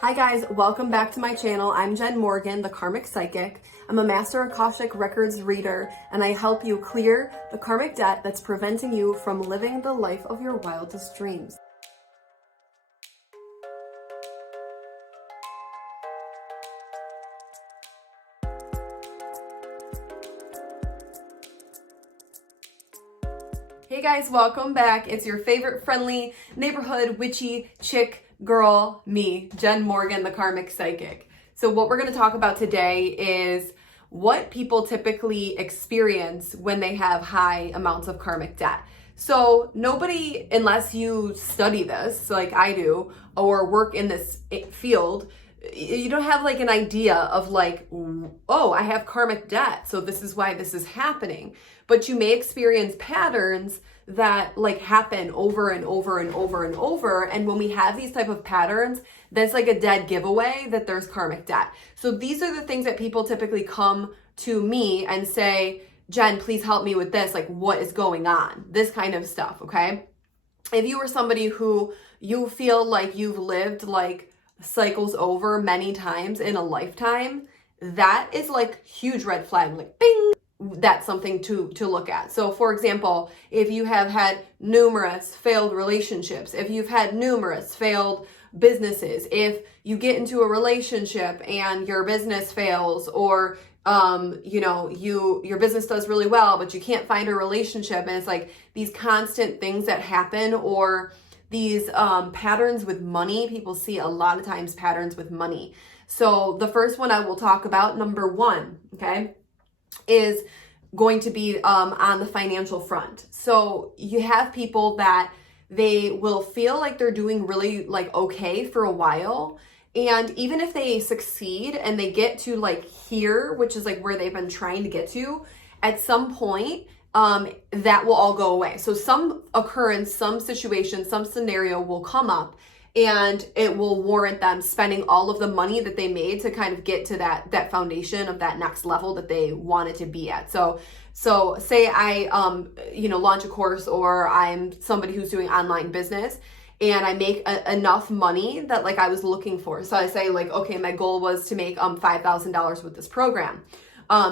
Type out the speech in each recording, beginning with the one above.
Hi guys, welcome back to my channel. I'm Jen Morgan, the Karmic Psychic. I'm a Master Akashic Records reader, and I help you clear the karmic debt that's preventing you from living the life of your wildest dreams. Hey guys, welcome back. It's your favorite friendly neighborhood witchy chick girl, me, Jen Morgan, the Karmic Psychic. So what we're going to talk about today is what people typically experience when they have high amounts of karmic debt. So nobody, unless you study this like I do or work in this field, you don't have like an idea of like, oh, I have karmic debt, so this is why this is happening. But you may experience patterns that like happen over and over and over and over. And when we have these type of patterns, that's like a dead giveaway that there's karmic debt. So these are the things that people typically come to me and say, Jen, please help me with this. Like, what is going on? This kind of stuff, okay? If you were somebody who you feel like you've lived like cycles over many times in a lifetime, that is like huge red flag, like bing. That's something to look at. So for example, if you have had numerous failed relationships, if you've had numerous failed businesses, if you get into a relationship and your business fails, or your business does really well, but you can't find a relationship, and it's like these constant things that happen, or these patterns with money. People see a lot of times patterns with money. So the first one I will talk about, number one, okay, is going to be on the financial front. So you have people that they will feel like they're doing really like okay for a while. And even if they succeed and they get to like here, which is like where they've been trying to get to, at some point, that will all go away. So some occurrence, some situation, some scenario will come up, and it will warrant them spending all of the money that they made to kind of get to that foundation of that next level that they wanted to be at. So say I, launch a course, or I'm somebody who's doing online business, and I make enough money that like I was looking for. So I say like, okay, my goal was to make $5,000 with this program.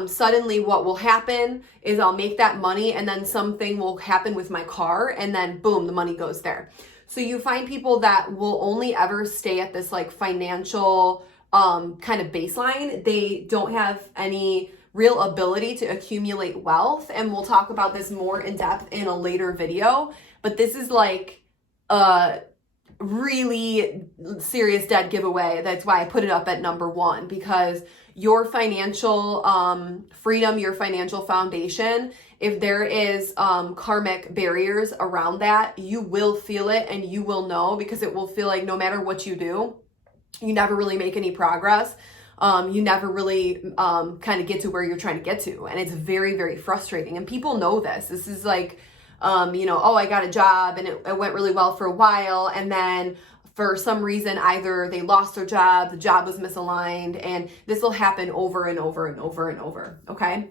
Suddenly what will happen is I'll make that money, and then something will happen with my car, and then boom, the money goes there. So you find people that will only ever stay at this like financial kind of baseline. They don't have any real ability to accumulate wealth. And we'll talk about this more in depth in a later video. But this is like a really serious dead giveaway. That's why I put it up at number one, because your financial freedom, your financial foundation, if there is karmic barriers around that, you will feel it, and you will know, because it will feel like no matter what you do, you never really make any progress. You never really kind of get to where you're trying to get to. And it's very, very frustrating. And people know this. This is like, oh, I got a job and it went really well for a while. And then for some reason, either they lost their job, the job was misaligned, and this will happen over and over and over and over, okay?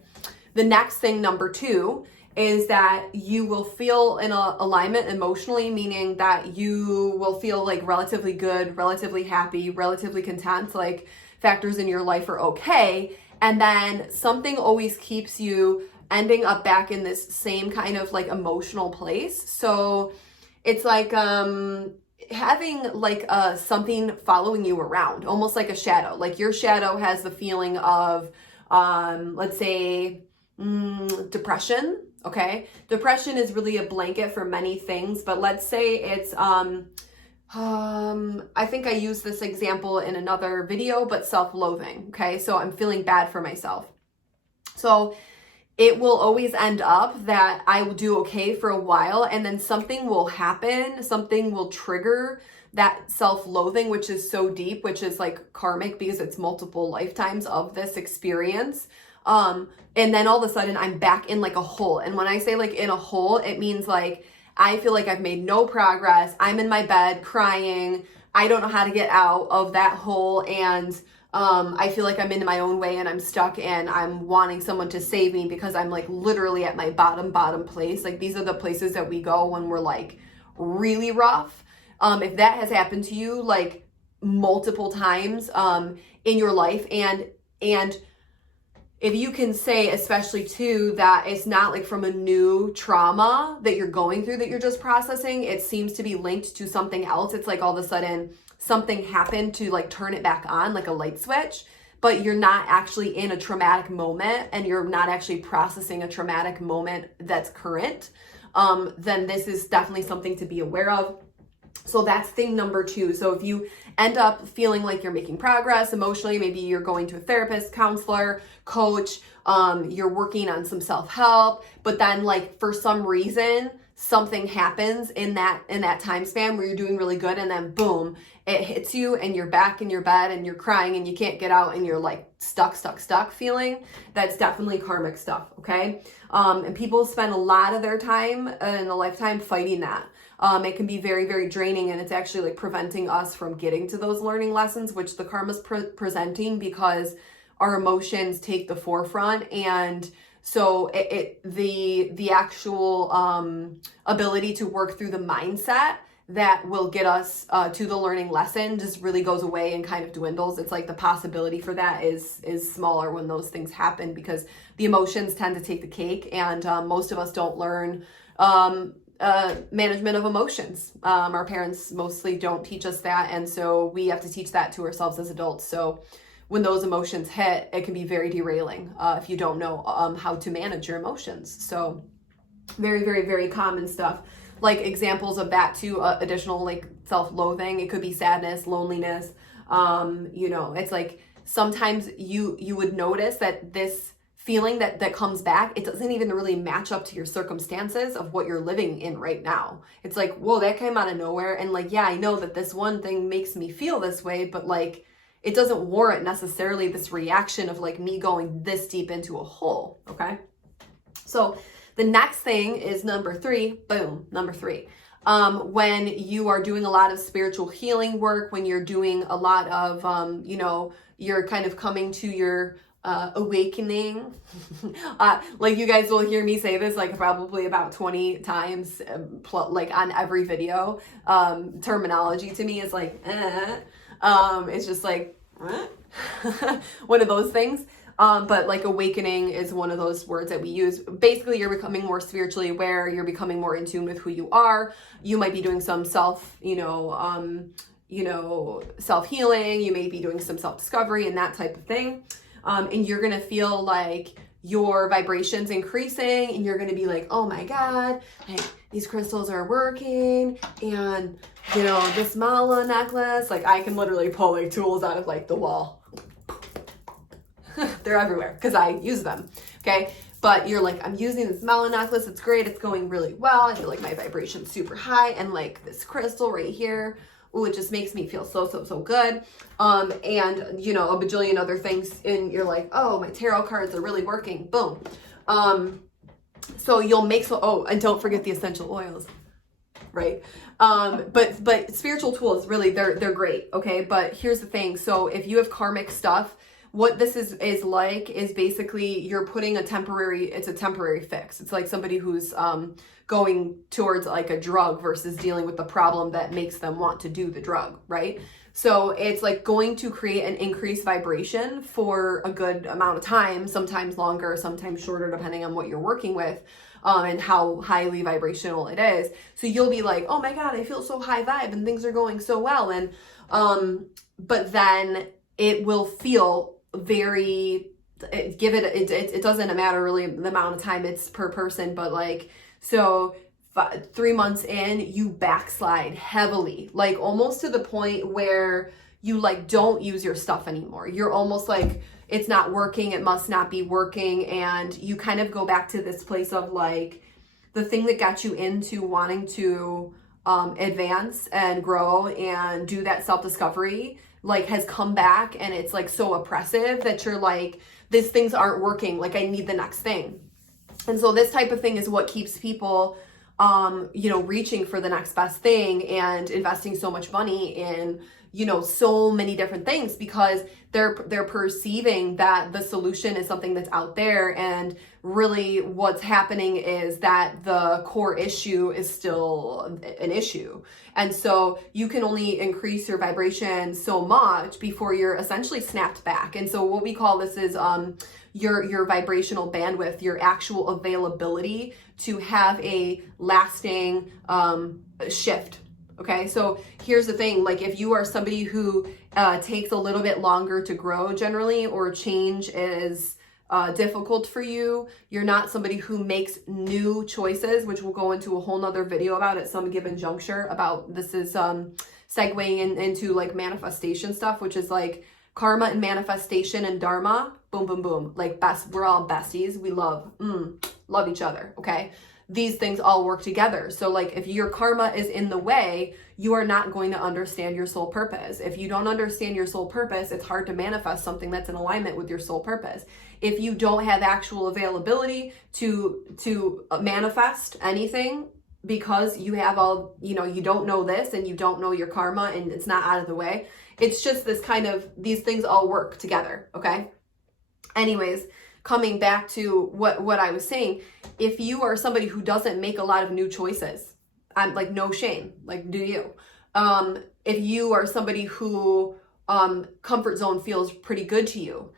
The next thing, number two, is that you will feel in alignment emotionally, meaning that you will feel like relatively good, relatively happy, relatively content, like factors in your life are okay. And then something always keeps you ending up back in this same kind of like emotional place. So it's like having like something following you around, almost like a shadow. Like your shadow has the feeling of, let's say, depression. Okay. Depression is really a blanket for many things, but let's say it's, I think I used this example in another video, but self-loathing. Okay. So I'm feeling bad for myself. So it will always end up that I will do okay for a while, and then something will happen, something will trigger that self-loathing, which is so deep, which is like karmic, because it's multiple lifetimes of this experience. And then all of a sudden I'm back in like a hole. And when I say like in a hole, it means like I feel like I've made no progress. I'm in my bed crying. I don't know how to get out of that hole. And I feel like I'm in my own way, and I'm stuck, and I'm wanting someone to save me, because I'm like literally at my bottom place. Like these are the places that we go when we're like really rough. If that has happened to you, like multiple times in your life. And if you can say, especially too, that it's not like from a new trauma that you're going through that you're just processing, it seems to be linked to something else. It's like all of a sudden something happened to like turn it back on, like a light switch, but you're not actually in a traumatic moment and you're not actually processing a traumatic moment that's current, then this is definitely something to be aware of. So that's thing number 2. So if you end up feeling like you're making progress emotionally, maybe you're going to a therapist, counselor, coach, you're working on some self-help, but then like for some reason, something happens in that time span where you're doing really good, and then boom, it hits you and you're back in your bed and you're crying and you can't get out and you're like stuck feeling. That's definitely karmic stuff, okay? And people spend a lot of their time in a lifetime fighting that. It can be very, very draining, and it's actually like preventing us from getting to those learning lessons, which the karma's presenting, because our emotions take the forefront. And so the actual ability to work through the mindset that will get us to the learning lesson just really goes away and kind of dwindles. It's like the possibility for that is smaller when those things happen, because the emotions tend to take the cake, and most of us don't learn management of emotions. Our parents mostly don't teach us that, and so we have to teach that to ourselves as adults. So when those emotions hit, it can be very derailing if you don't know how to manage your emotions. So very, very, very common stuff. Like examples of that too, additional like self-loathing. It could be sadness, loneliness. It's like sometimes you would notice that this feeling that comes back, it doesn't even really match up to your circumstances of what you're living in right now. It's like, whoa, that came out of nowhere. And like, yeah, I know that this one thing makes me feel this way, but like, it doesn't warrant necessarily this reaction of like me going this deep into a hole, okay? So the next thing is number 3, boom, number 3. When you are doing a lot of spiritual healing work, when you're doing a lot of, you're kind of coming to your awakening. Like you guys will hear me say this like probably about 20 times, like on every video. Terminology to me is like, it's just like, one of those things. But like awakening is one of those words that we use. Basically, you're becoming more spiritually aware. You're becoming more in tune with who you are. You might be doing some self-healing. You may be doing some self-discovery and that type of thing. And you're going to feel like your vibrations increasing, and you're going to be like, oh my God, like these crystals are working. And, this mala necklace, like I can literally pull like tools out of like the wall. They're everywhere because I use them. Okay. But you're like, I'm using this mala necklace. It's great. It's going really well. I feel like my vibration's super high. And like this crystal right here, ooh, it just makes me feel so good. And a bajillion other things. And you're like, oh, my tarot cards are really working. Boom. So you'll make and don't forget the essential oils, right? But spiritual tools, really, they're great. Okay. But here's the thing. So if you have karmic stuff, what this is basically you're putting it's a temporary fix. It's like somebody who's going towards like a drug versus dealing with the problem that makes them want to do the drug, right? So it's like going to create an increased vibration for a good amount of time, sometimes longer, sometimes shorter, depending on what you're working with, and how highly vibrational it is. So you'll be like, oh my God, I feel so high vibe and things are going so well. And, but then it will feel it doesn't matter really the amount of time it's per person, but like, so 3 months in, you backslide heavily, like almost to the point where you like don't use your stuff anymore. You're almost like, it's not working, it must not be working. And you kind of go back to this place of like, the thing that got you into wanting to advance and grow and do that self-discovery like has come back, and it's like so oppressive that you're like, these things aren't working, like I need the next thing. And so this type of thing is what keeps people reaching for the next best thing and investing so much money in so many different things, because they're perceiving that the solution is something that's out there, and really what's happening is that the core issue is still an issue. And so you can only increase your vibration so much before you're essentially snapped back. And so what we call this is your vibrational bandwidth, your actual availability to have a lasting shift. Okay, so here's the thing, like if you are somebody who takes a little bit longer to grow generally, or change is difficult for you, you're not somebody who makes new choices, which we'll go into a whole nother video about at some given juncture about. This is segueing into like manifestation stuff, which is like karma and manifestation and dharma, boom, boom, boom, like we're all besties. We love each other. Okay. These things all work together. So like if your karma is in the way, you are not going to understand your soul purpose. If you don't understand your soul purpose, it's hard to manifest something that's in alignment with your soul purpose. If you don't have actual availability to manifest anything, because you have all, you don't know this and you don't know your karma and it's not out of the way. It's just this kind of, these things all work together. Okay. Anyways, coming back to what I was saying, if you are somebody who doesn't make a lot of new choices, I'm like, no shame, like, do you? If you are somebody who comfort zone feels pretty good to you,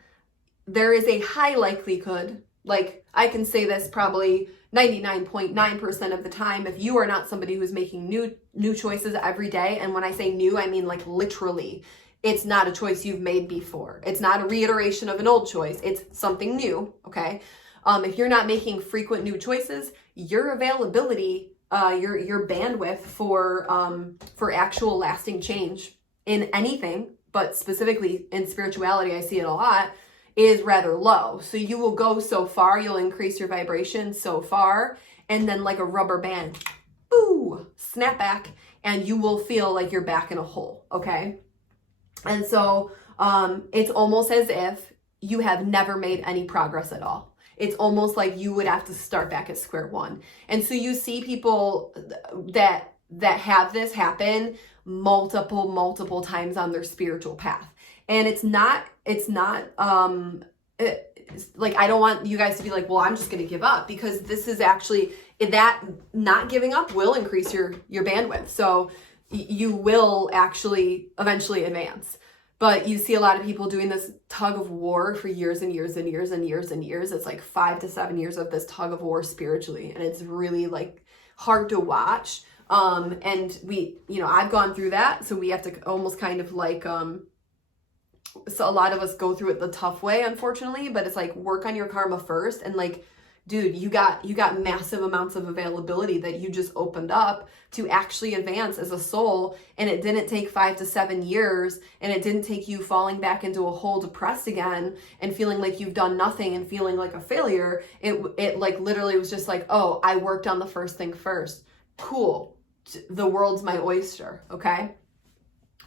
there is a high likelihood, like I can say this probably 99.9% of the time, if you are not somebody who's making new choices every day, and when I say new, I mean like literally, it's not a choice you've made before. It's not a reiteration of an old choice. It's something new, okay? If you're not making frequent new choices, your availability, your bandwidth for actual lasting change in anything, but specifically in spirituality, I see it a lot, is rather low. So you will go so far, you'll increase your vibration so far, and then like a rubber band, boo, snap back, and you will feel like you're back in a hole, okay? And so it's almost as if you have never made any progress at all. It's almost like you would have to start back at square one. And so you see people that have this happen multiple times on their spiritual path. And it's not like, I don't want you guys to be like, well, I'm just going to give up, because this is actually, that not giving up will increase your bandwidth. So you will actually eventually advance. But you see a lot of people doing this tug of war for years and years and years and years and years. It's like 5 to 7 years of this tug of war spiritually. And it's really like hard to watch. And we, I've gone through that. So we have to almost kind of like, so a lot of us go through it the tough way, unfortunately, but it's like work on your karma first. And like, dude, you got massive amounts of availability that you just opened up to actually advance as a soul. And it didn't take 5 to 7 years, and it didn't take you falling back into a hole depressed again and feeling like you've done nothing and feeling like a failure. It like literally was just like, oh, I worked on the first thing first. Cool. The world's my oyster. Okay.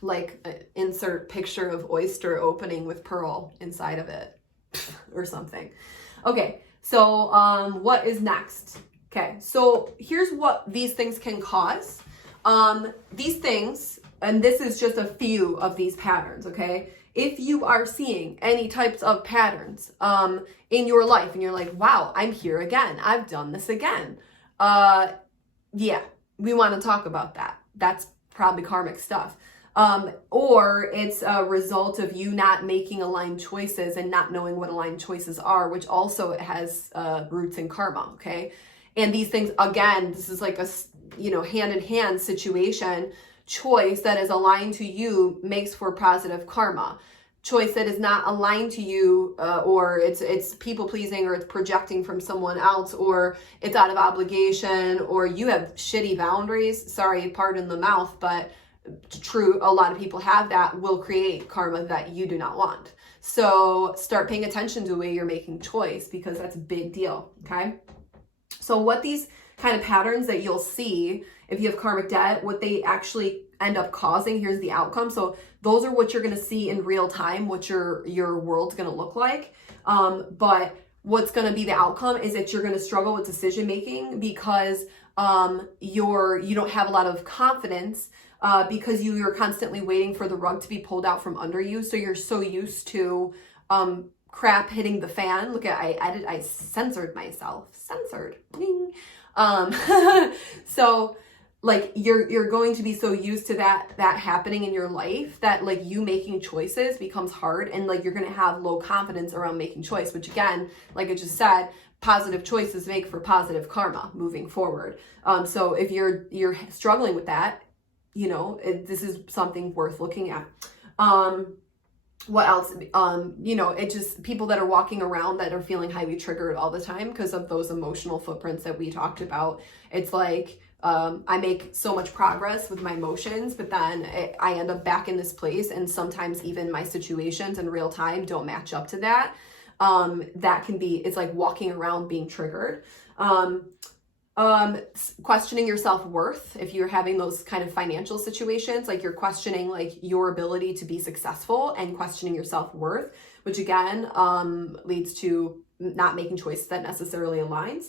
Like insert picture of oyster opening with pearl inside of it or something. Okay. So, what is next? Okay, so here's what these things can cause. These things, and this is just a few of these patterns, okay? If you are seeing any types of patterns in your life and you're like, wow, I'm here again. I've done this again. Yeah, we want to talk about that. That's probably karmic stuff. Or it's a result of you not making aligned choices and not knowing what aligned choices are, which also has roots in karma, okay? And these things, again, this is like a, hand-in-hand situation. Choice that is aligned to you makes for positive karma. Choice that is not aligned to you, or it's people-pleasing, or it's projecting from someone else, or it's out of obligation, or you have shitty boundaries, sorry, pardon the mouth, but true, a lot of people have that, will create karma that you do not want. So start paying attention to the way you're making choice, because that's a big deal, okay? So what these kind of patterns that you'll see if you have karmic debt, what they actually end up causing, here's the outcome. So those are what you're going to see in real time, what your world's going to look like. But what's going to be the outcome is that you're going to struggle with decision making, because you don't have a lot of confidence because you're constantly waiting for the rug to be pulled out from under you. So you're so used to crap hitting the fan. Look at, I censored myself. Censored. Ding. So like you're going to be so used to that happening in your life that like you making choices becomes hard, and like you're going to have low confidence around making choice, which again, like I just said, positive choices make for positive karma moving forward. So if you're struggling with that, you know, this is something worth looking at. What else? You know, it just, people that are walking around that are feeling highly triggered all the time because of those emotional footprints that we talked about. It's like, I make so much progress with my emotions, but then I end up back in this place, and sometimes even my situations in real time don't match up to that. That can be, it's like walking around being triggered. Questioning your self-worth. If you're having those kind of financial situations, like you're questioning like your ability to be successful and questioning your self-worth, which again, leads to not making choices that necessarily aligns.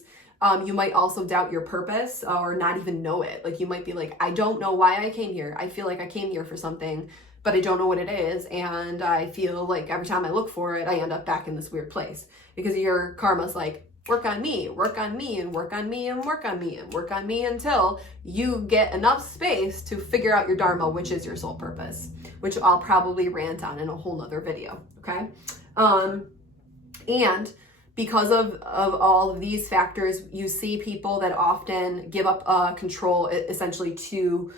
You might also doubt your purpose or not even know it. Like you might be like, I don't know why I came here. I feel like I came here for something, but I don't know what it is. And I feel like every time I look for it, I end up back in this weird place because your karma's like, work on me, and work on me, and work on me, and work on me until you get enough space to figure out your dharma, which is your soul purpose, which I'll probably rant on in a whole nother video. Okay. And because of all of these factors, you see people that often give up control essentially to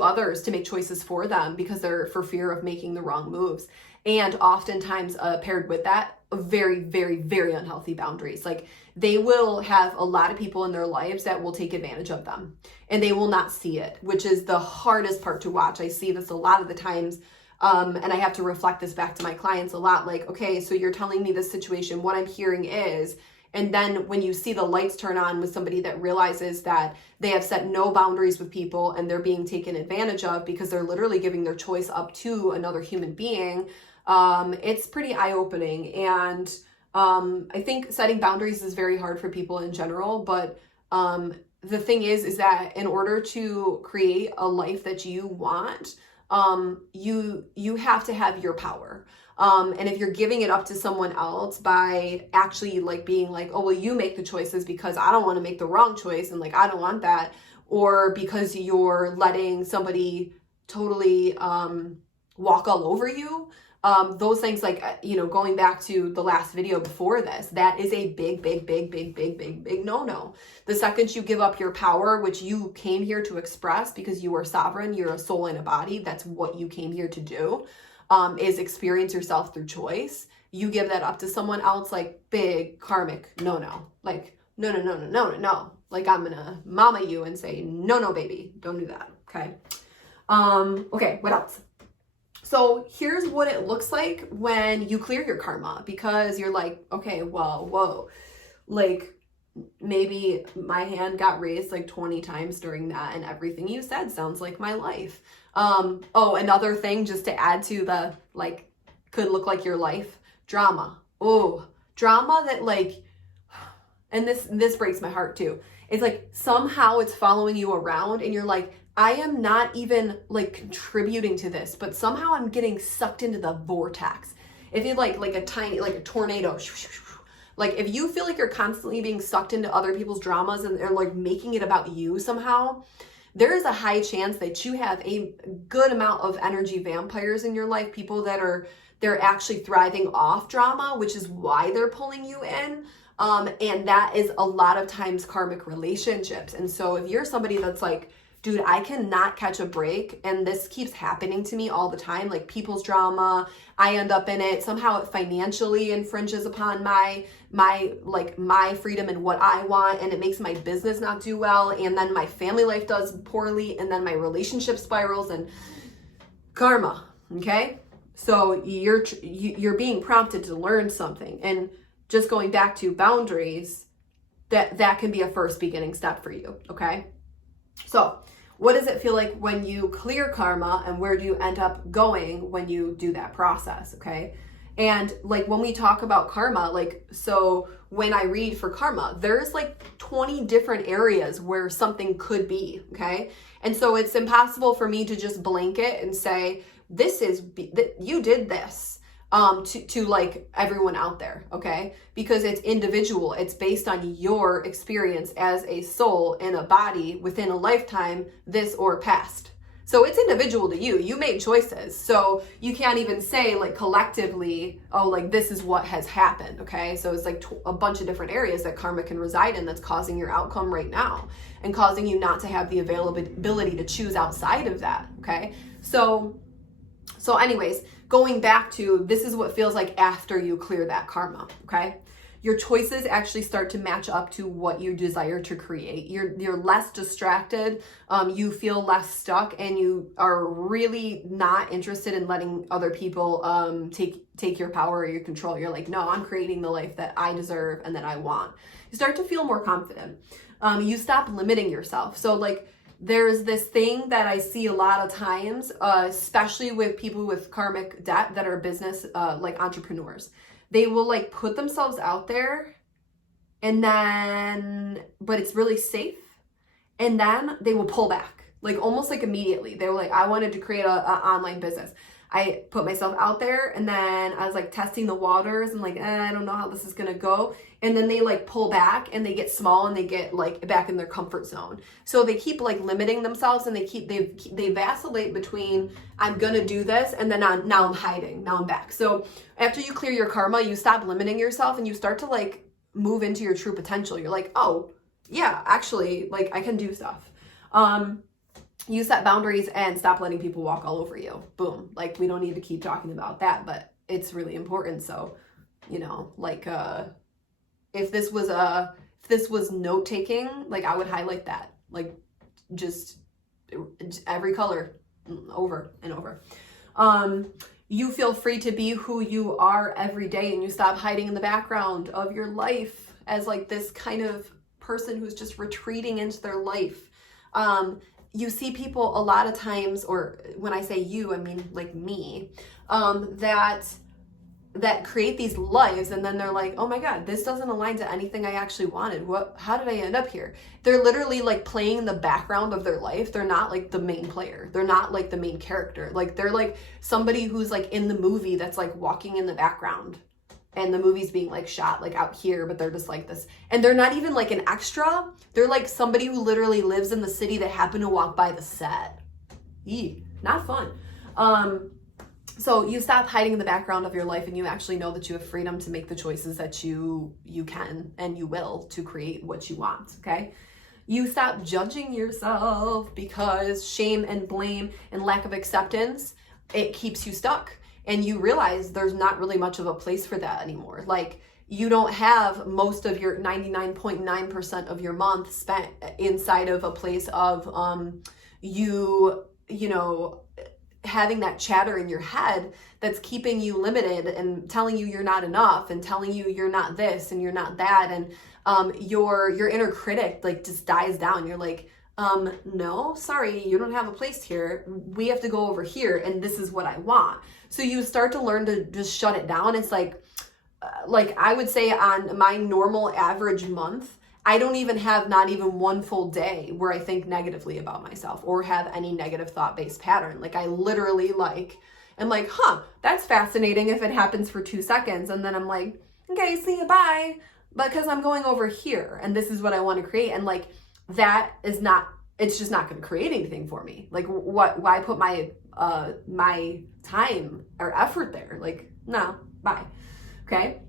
others to make choices for them because they're for fear of making the wrong moves. And oftentimes paired with that, very, very, very unhealthy boundaries. Like they will have a lot of people in their lives that will take advantage of them and they will not see it, which is the hardest part to watch. I see this a lot of the times. And I have to reflect this back to my clients a lot. Like, okay, so you're telling me this situation, what I'm hearing is, and then when you see the lights turn on with somebody that realizes that they have set no boundaries with people and they're being taken advantage of because they're literally giving their choice up to another human being, it's pretty eye-opening. And I think setting boundaries is very hard for people in general, but the thing is that in order to create a life that you want, you have to have your power. And if you're giving it up to someone else by actually like being like, oh, well, you make the choices because I don't want to make the wrong choice and like I don't want that, or because you're letting somebody totally walk all over you, those things, like, you know, going back to the last video before this, that is a big no-no. The second you give up your power, which you came here to express because you are sovereign, you're a soul in a body, that's what you came here to do, is experience yourself through choice. You give that up to someone else, like big karmic no-no. Like, no. Like I'm gonna mama you and say, no, baby, don't do that, okay? Okay, what else? So here's what it looks like when you clear your karma, because you're like, okay, well, whoa, like maybe my hand got raised like 20 times during that and everything you said sounds like my life. Oh, another thing just to add to the, like, could look like your life, drama. Oh, drama that like, and this breaks my heart too. It's like somehow it's following you around and you're like, I am not even like contributing to this, but somehow I'm getting sucked into the vortex. If you like a tiny, like a tornado, like if you feel like you're constantly being sucked into other people's dramas and they're like making it about you somehow, there is a high chance that you have a good amount of energy vampires in your life, people that they're actually thriving off drama, which is why they're pulling you in. And that is a lot of times karmic relationships. And so if you're somebody that's like, dude, I cannot catch a break, and this keeps happening to me all the time, like people's drama, I end up in it, somehow it financially infringes upon my freedom and what I want, and it makes my business not do well, and then my family life does poorly, and then my relationship spirals, and karma, okay? So you're being prompted to learn something, and just going back to boundaries, that can be a first beginning step for you, okay? So what does it feel like when you clear karma, and where do you end up going when you do that process, okay? And like when we talk about karma, like, so when I read for karma, there's like 20 different areas where something could be, okay? And so it's impossible for me to just blanket and say, you did this to like everyone out there, okay? Because it's individual. It's based on your experience as a soul in a body within a lifetime, this or past. So it's individual to you. You made choices. So you can't even say like collectively, oh, like this is what has happened, okay? So it's like a bunch of different areas that karma can reside in that's causing your outcome right now and causing you not to have the availability to choose outside of that, okay? So anyways, going back to this is what feels like after you clear that karma, okay? Your choices actually start to match up to what you desire to create. You're less distracted, you feel less stuck, and you are really not interested in letting other people take your power or your control. You're like, no, I'm creating the life that I deserve and that I want. You start to feel more confident. You stop limiting yourself. So like, there's this thing that I see a lot of times, especially with people with karmic debt that are business, like entrepreneurs. They will like put themselves out there and then, but it's really safe. And then they will pull back, like almost like immediately. They were like, I wanted to create an online business. I put myself out there and then I was like testing the waters and like, I don't know how this is going to go. And then they like pull back and they get small and they get like back in their comfort zone. So they keep like limiting themselves and they vacillate between I'm going to do this and then now I'm hiding, now I'm back. So after you clear your karma, you stop limiting yourself and you start to like move into your true potential. You're like, oh yeah, actually like I can do stuff. You set boundaries and stop letting people walk all over you. Boom. Like we don't need to keep talking about that, but it's really important. So, you know, like, if this was note taking, like I would highlight that, like just every color over and over. You feel free to be who you are every day and you stop hiding in the background of your life as like this kind of person who's just retreating into their life. You see people a lot of times, or when I say you, I mean like me, that create these lives and then they're like, oh my God, this doesn't align to anything I actually wanted. How did I end up here? They're literally like playing the background of their life. They're not like the main player. They're not like the main character. Like they're like somebody who's like in the movie that's like walking in the background. And the movie's being like shot like out here, but they're just like this. And they're not even like an extra. They're like somebody who literally lives in the city that happened to walk by the set. Eee, not fun. So you stop hiding in the background of your life and you actually know that you have freedom to make the choices that you can and you will to create what you want, okay? You stop judging yourself because shame and blame and lack of acceptance, it keeps you stuck. And you realize there's not really much of a place for that anymore. Like you don't have most of your 99.9% of your month spent inside of a place of you know, having that chatter in your head that's keeping you limited and telling you you're not enough and telling you you're not this and you're not that. And your inner critic like just dies down. You're like, no, sorry, you don't have a place here. We have to go over here and this is what I want. So you start to learn to just shut it down. It's like I would say on my normal average month, I don't even have not even one full day where I think negatively about myself or have any negative thought-based pattern. Like I literally am like, that's fascinating if it happens for 2 seconds. And then I'm like, okay, see you, bye. Because I'm going over here and this is what I want to create. And like, that is not, it's just not going to create anything for me. Like why put my time or effort there? Like, no, bye. Okay.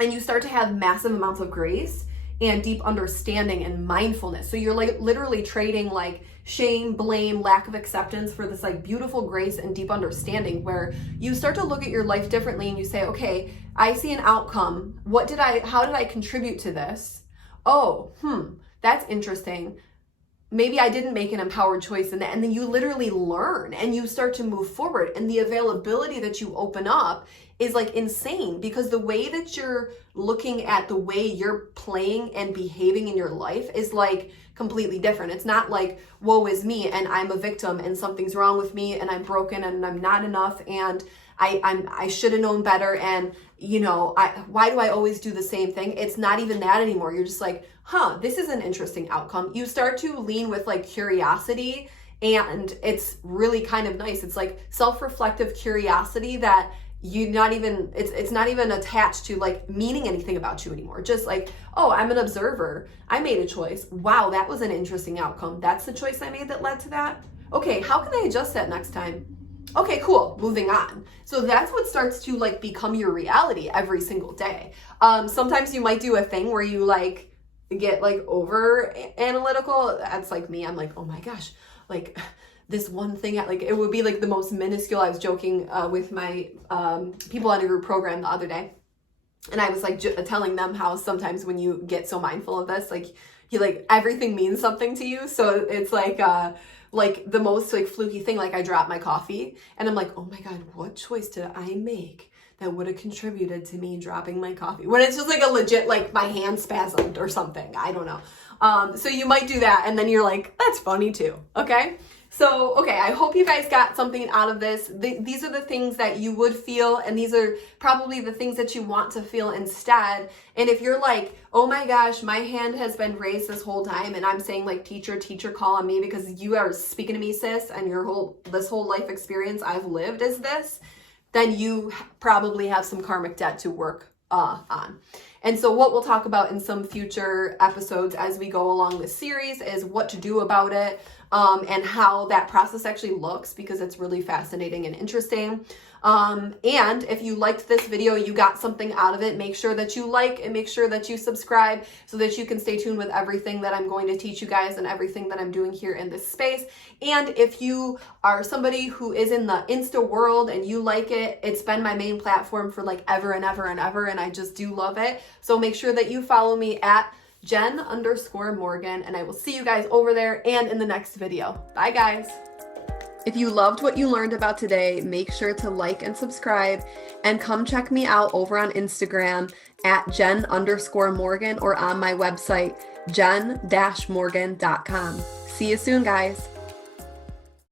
And you start to have massive amounts of grace and deep understanding and mindfulness. So you're like literally trading like shame, blame, lack of acceptance for this like beautiful grace and deep understanding where you start to look at your life differently and you say, okay, I see an outcome. How did I contribute to this? Oh, that's interesting. Maybe I didn't make an empowered choice in that. And then you literally learn and you start to move forward. And the availability that you open up is like insane because the way that you're looking at the way you're playing and behaving in your life is like completely different. It's not like, woe is me and I'm a victim and something's wrong with me and I'm broken and I'm not enough and I should have known better, and why do I always do the same thing? It's not even that anymore. You're just like, this is an interesting outcome. You start to lean with like curiosity, and it's really kind of nice. It's like self-reflective curiosity that it's not even attached to like meaning anything about you anymore. Just like, oh, I'm an observer. I made a choice. Wow, that was an interesting outcome. That's the choice I made that led to that. Okay, how can I adjust that next time? Okay, cool, moving on. So that's what starts to like become your reality every single day. Sometimes you might do a thing where you like get like over analytical. That's like me. I'm like, oh my gosh, like this one thing, like it would be like the most minuscule. I was joking with my people on a group program the other day, and I was like telling them how sometimes when you get so mindful of this, like everything means something to you. So it's like the most like fluky thing, like I dropped my coffee and I'm like, oh my God, what choice did I make that would have contributed to me dropping my coffee? When it's just like a legit, like my hand spasmed or something. I don't know. So you might do that and then you're like, that's funny too. Okay. So, okay, I hope you guys got something out of this. These are the things that you would feel, and these are probably the things that you want to feel instead. And if you're like, oh my gosh, my hand has been raised this whole time, and I'm saying like, teacher, call on me because you are speaking to me, sis, and this whole life experience I've lived is this, then you probably have some karmic debt to work on. And so what we'll talk about in some future episodes as we go along this series is what to do about it, and how that process actually looks, because it's really fascinating and interesting. And if you liked this video, you got something out of it, make sure that you like and make sure that you subscribe so that you can stay tuned with everything that I'm going to teach you guys and everything that I'm doing here in this space. And if you are somebody who is in the Insta world and you like it, it's been my main platform for like ever and ever and ever, and I just do love it. So make sure that you follow me at Jen_Morgan, and I will see you guys over there and in the next video. Bye guys. If you loved what you learned about today, make sure to like and subscribe, and come check me out over on Instagram at Jen_Morgan or on my website, jen-morgan.com. See you soon, guys.